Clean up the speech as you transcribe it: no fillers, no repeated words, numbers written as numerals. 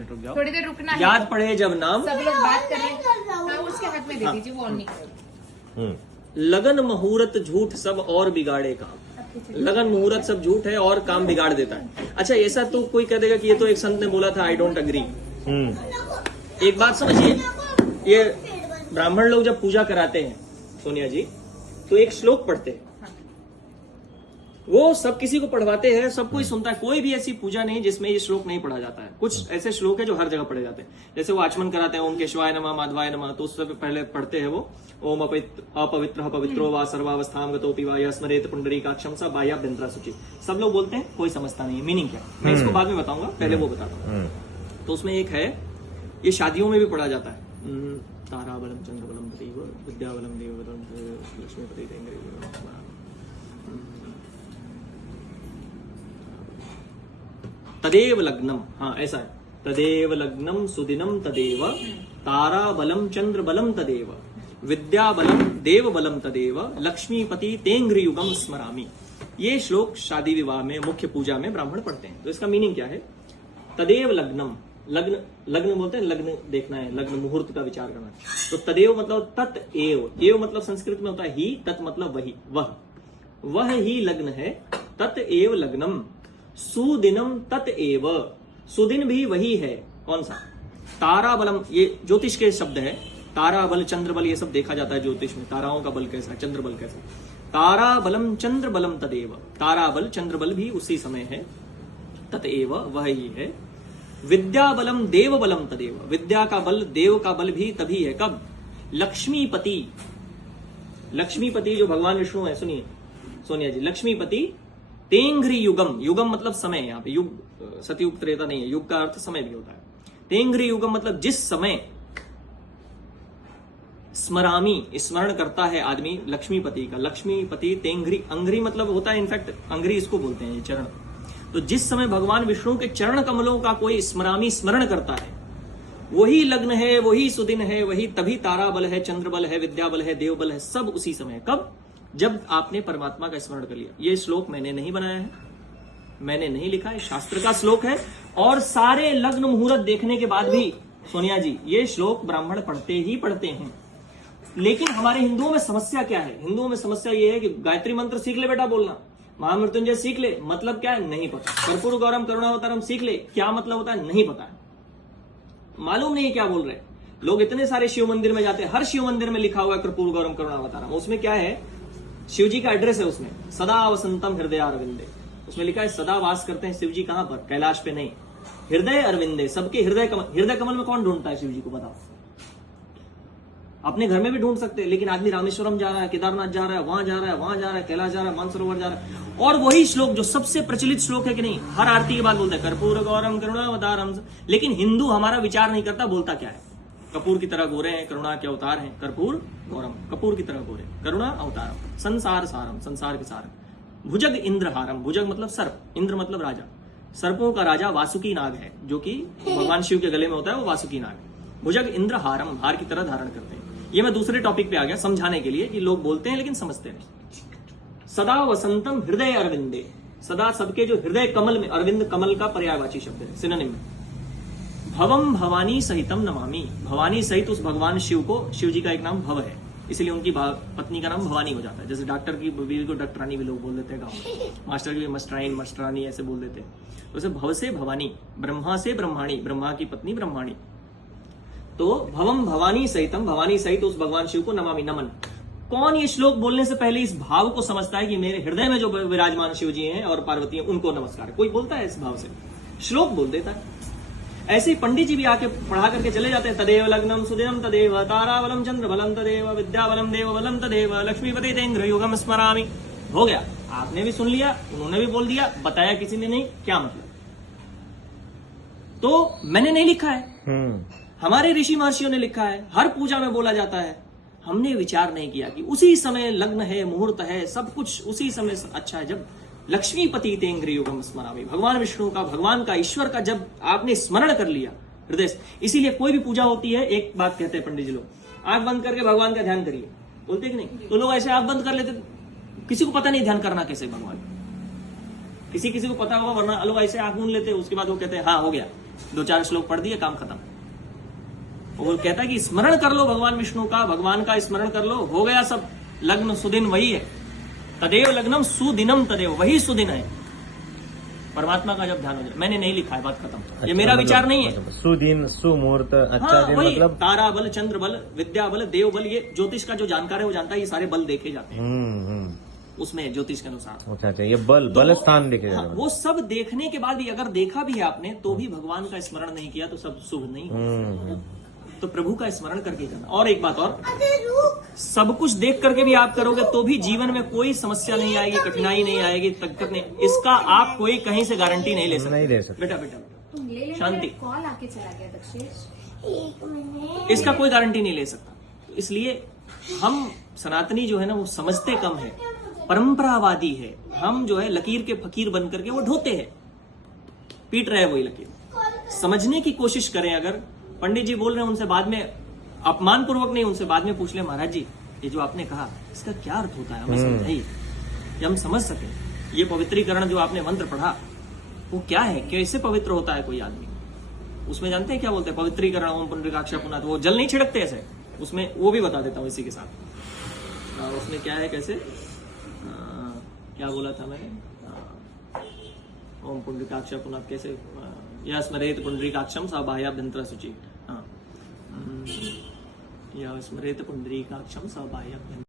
रुक जाओ, थोड़ी देर रुकना है। याद पड़े जब नाम, सब लोग बात कर रहे हैं। हाँ, उसके हाथ में दे दीजिए, वो ऑन नहीं करो। लगन मुहूर्त झूठ सब और बिगाड़े काम। लगन मुहूर्त सब झूठ है और काम बिगाड़ देता है। अच्छा, ऐसा तो कोई कह देगा कि ये तो एक संत ने बोला था, आई डोंट अग्री। एक बात समझिए, ये ब्राह्मण लोग जब पूजा कराते हैं सोनिया जी, तो एक श्लोक पढ़ते हैं। वो सब किसी को पढ़वाते हैं, सब कोई सुनता है। कोई भी ऐसी पूजा नहीं जिसमें ये श्लोक नहीं पढ़ा जाता है। कुछ ऐसे श्लोक है जो हर जगह पढ़े जाते हैं। जैसे वो आचमन कराते हैं, ओम केशवाय नमः माधवाय नमः, तो उससे पहले पढ़ते हैं वो ओम अपवित्र पवित्रो वा सर्वावस्थाम गतोपि वा यः स्मरेत पुंडरीकाक्षं स बाह्याभ्यंतरा शुचि। सब लोग बोलते हैं, कोई समझता नहीं है मीनिंग क्या। मैं इसको बाद में बताऊंगा, पहले वो बताता हूँ। तो उसमें एक है, ये शादियों में भी पढ़ा जाता है, ताराबलम चंद्रबलम तदेव विद्याबलम देवबलम लक्ष्मीपति तदेव लग्नम। हाँ, ऐसा है, तदेव लग्नम सुदिनम तदेव ताराबलम चंद्रबलम तदेव विद्याबलम देवबलम तदेव लक्ष्मीपति तेंग्रियुगम स्मरामि। ये श्लोक शादी विवाह में, मुख्य पूजा में ब्राह्मण पढ़ते हैं। तो इसका मीनिंग क्या है? तदेव लग्नम, लग्न, लग्न बोलते हैं, लग्न देखना है, लग्न मुहूर्त का विचार करना है। तो तदेव मतलब तत् एव, एव मतलब संस्कृत में होता है ही, तत् मतलब वही, वह ही लग्न है। तत् एव लग्नम सुदिनम तत् एव, सुदिन भी वही है। कौन सा? ताराबलम, ये ज्योतिष के शब्द है। तारा बल चंद्र बल ये सब देखा जाता है ज्योतिष में, ताराओं का बल कैसा, चंद्र बल कैसा। तारा बलम चंद्र बलम तदेव, तारा बल चंद्र बल भी उसी समय है, ततएव वह ही है। विद्या बलम देव बलम तदेव, विद्या का बल देव का बल भी तभी है। कब? लक्ष्मीपति, लक्ष्मीपति जो भगवान विष्णु है, सुनिए सोनिया जी, लक्ष्मीपति तेंघ्रि युगम, युगम मतलब समय, यहाँ पे युग सतयुग त्रेता नहीं है, युग का अर्थ समय भी होता है। तेंघ्रि युगम मतलब जिस समय, स्मरामी स्मरण करता है आदमी लक्ष्मीपति का, लक्ष्मीपति तेंघ्रि, अंघ्रि मतलब होता है, इनफैक्ट अंघ्रि इसको बोलते हैं, ये चरण। तो जिस समय भगवान विष्णु के चरण कमलों का कोई स्मरामी स्मरण करता है, वही लग्न है, वही सुदिन है, वही तभी तारा बल है, चंद्र बल है, विद्या बल है, देव बल है, सब उसी समय। कब? जब आपने परमात्मा का स्मरण कर लिया। ये श्लोक मैंने नहीं बनाया है, मैंने नहीं लिखा है, शास्त्र का श्लोक है। और सारे लग्न मुहूर्त देखने के बाद भी सोनिया जी, ये श्लोक ब्राह्मण पढ़ते ही पढ़ते हैं। लेकिन हमारे हिंदुओं में समस्या क्या है? हिंदुओं में समस्या ये है कि गायत्री मंत्र सीख ले बेटा बोलना, महामृत्युंजय सीख ले, मतलब क्या है नहीं पता। कर्पूर गौरम करुणावतारम सीख ले, क्या मतलब होता है नहीं पता है, मालूम नहीं क्या बोल रहे हैं लोग। इतने सारे शिव मंदिर में जाते हैं, हर शिव मंदिर में लिखा हुआ है कर्पूर गौरम करुणावतारम। उसमें क्या है? शिव जी का एड्रेस है उसमें, सदा वसंतम हृदय अरविंदे, उसमें लिखा है सदा वास करते हैं शिव जी। कहां पर? कैलाश पे नहीं, हृदय अरविंदे, सबके हृदय कमल। हृदय कमल में कौन ढूंढता है शिव जी को? बताओ। अपने घर में भी ढूंढ सकते हैं, लेकिन आदमी रामेश्वरम जा रहा है, केदारनाथ जा रहा है, वहां जा रहा है, वहां जा रहा है, कैलाश जा रहा है, मानसरोवर जा रहा है। और वही श्लोक जो सबसे प्रचलित श्लोक है कि नहीं, हर आरती के बाद बोलता है कर्पूर गौरम करुणावतारम। लेकिन हिंदू हमारा विचार नहीं करता, बोलता क्या है? कपूर की तरह गोरे हैं, करुणा के अवतार हैं, कर्पूर गौरम, कपूर की तरह गोरे, करुणा अवतारम, संसार सारम, संसार के सार, भुजग इंद्रहारम, भुजग मतलब सर्प, इंद्र मतलब राजा, सर्पों का राजा वासुकी नाग है, जो कि भगवान शिव के गले में होता है, वो वासुकी नाग है। भुजग इंद्रहारम, हार की तरह धारण करते हैं। ये मैं दूसरे टॉपिक पे आ गया समझाने के लिए कि लोग बोलते हैं लेकिन समझते नहीं। सदा वसंतम हृदय अरविंदे, सदा सबके जो हृदय कमल में, अरविंद कमल का पर्यायवाची शब्द है, सिनोनिम में। भवम भवानी सहितम नमामि, भवानी सहित उस भगवान शिव को, शिव जी का एक नाम भव है, इसलिए उनकी पत्नी का नाम भवानी हो जाता है। जैसे डॉक्टर की बीवी को डॉक्टरानी भी लोग बोल देते हैं गाँव में, मास्टर की मस्टराइन, मस्टरानी ऐसे बोल देते हैं। तो भव से भवानी, ब्रह्मा से ब्रह्माणी, ब्रह्मा की पत्नी ब्रह्माणी। तो भवम भवानी सहितम, भवानी सहित उस भगवान शिव को नमामि, नमन। कौन ये श्लोक बोलने से पहले इस भाव को समझता है कि मेरे हृदय में जो विराजमान शिव जी हैं और पार्वती हैं उनको नमस्कार? कोई बोलता है इस भाव से? श्लोक बोल देता है। ऐसे ही पंडित जी भी आके पढ़ा करके चले जाते हैं, तदेव लग्नम सुदिनम तदेव ताराबलम चंद्रबलम तदेव विद्याबलम देवबलम तदेव लक्ष्मीपति तेंग्रयुगम स्मरामि। हो गया, आपने भी सुन लिया, उन्होंने भी बोल दिया, बताया किसी ने नहीं, क्या मतलब? तो मैंने नहीं लिखा है, हमारे ऋषि महर्षियों ने लिखा है, हर पूजा में बोला जाता है। हमने विचार नहीं किया कि उसी समय लग्न है, मुहूर्त है, सब कुछ उसी समय अच्छा है जब लक्ष्मीपति तेंग्रयुगम स्मरामि, भगवान विष्णु का, भगवान का, ईश्वर का जब आपने स्मरण कर लिया हृदय से। इसीलिए कोई भी पूजा होती है, एक बात कहते हैं पंडित जी लोग, आंख बंद करके भगवान का ध्यान करिए, बोलते कि नहीं? तो लोग ऐसे आंख बंद कर लेते, किसी को पता नहीं ध्यान करना कैसे भगवान, किसी को पता होगा, वरना लोग ऐसे आंख मूंद लेते, उसके बाद वो कहते हैं हाँ हो गया। 2-4 श्लोक पढ़ दिए, काम खत्म। वो कहता है कि स्मरण कर लो भगवान विष्णु का, भगवान का स्मरण कर लो, हो गया सब। लग्न सुदिन वही है, तदेव लग्नम सुदिनम तदेव, वही सुदिन है परमात्मा का जब ध्यान हो जाए। मैंने नहीं लिखा है, बात खत्म। ये मेरा विचार नहीं है। सुदिन, सुमुहूर्त, अच्छा हाँ, दिन, वही मतलब तारा बल, चंद्र बल, विद्या बल, देव बल, ये ज्योतिष का जो जानकार है वो जानता है, ये सारे बल देखे जाते हैं उसमें ज्योतिष के अनुसार। अच्छा, ये बल स्थान देखे हाँ, जाते हैं। वो सब देखने के बाद भी अगर देखा भी है आपने तो भी भगवान का स्मरण नहीं किया तो सब शुभ नहीं। तो प्रभु का स्मरण करके करना। और एक बात और, सब कुछ देख करके भी आप करोगे तो भी जीवन में कोई समस्या नहीं आएगी, कठिनाई नहीं आएगी, दिक्कत नहीं। इसका आप कोई कहीं से गारंटी नहीं ले सकते। नहीं ले सकते। बेटा बेटा तुम ले लेना, शांति। कॉल आके चला गया दक्षेश। इसका कोई गारंटी नहीं ले सकता। तो इसलिए हम सनातनी जो है ना वो समझते कम है, परंपरावादी है। हम जो है लकीर के फकीर बन करके वो ढोते हैं, पीट रहे वही लकीर। समझने की कोशिश करें। अगर पंडित जी बोल रहे हैं उनसे बाद में अपमान पूर्वक नहीं, उनसे बाद में पूछ ले, महाराज जी ये जो आपने कहा इसका क्या अर्थ होता है, हमें समझाइए, ये हम समझ सके। ये पवित्रीकरण जो आपने मंत्र पढ़ा वो क्या है, कैसे पवित्र होता है कोई आदमी? उसमें जानते हैं क्या बोलते हैं? पवित्रीकरण ओम पुंडरीकाक्ष पुनात, वो जल नहीं छिड़कते ऐसे, उसमें वो भी बता देता हूँ इसी के साथ। उसमें क्या है, कैसे क्या बोला था मैंने? ओम पुंडरीकाक्ष पुनात कैसे, या स्मरेत पुंडरीकाक्षम स बाह्याभ्यंतर शुचि, या स्मरेत पुंडरीकाक्षम स बाह्याभ्यंतर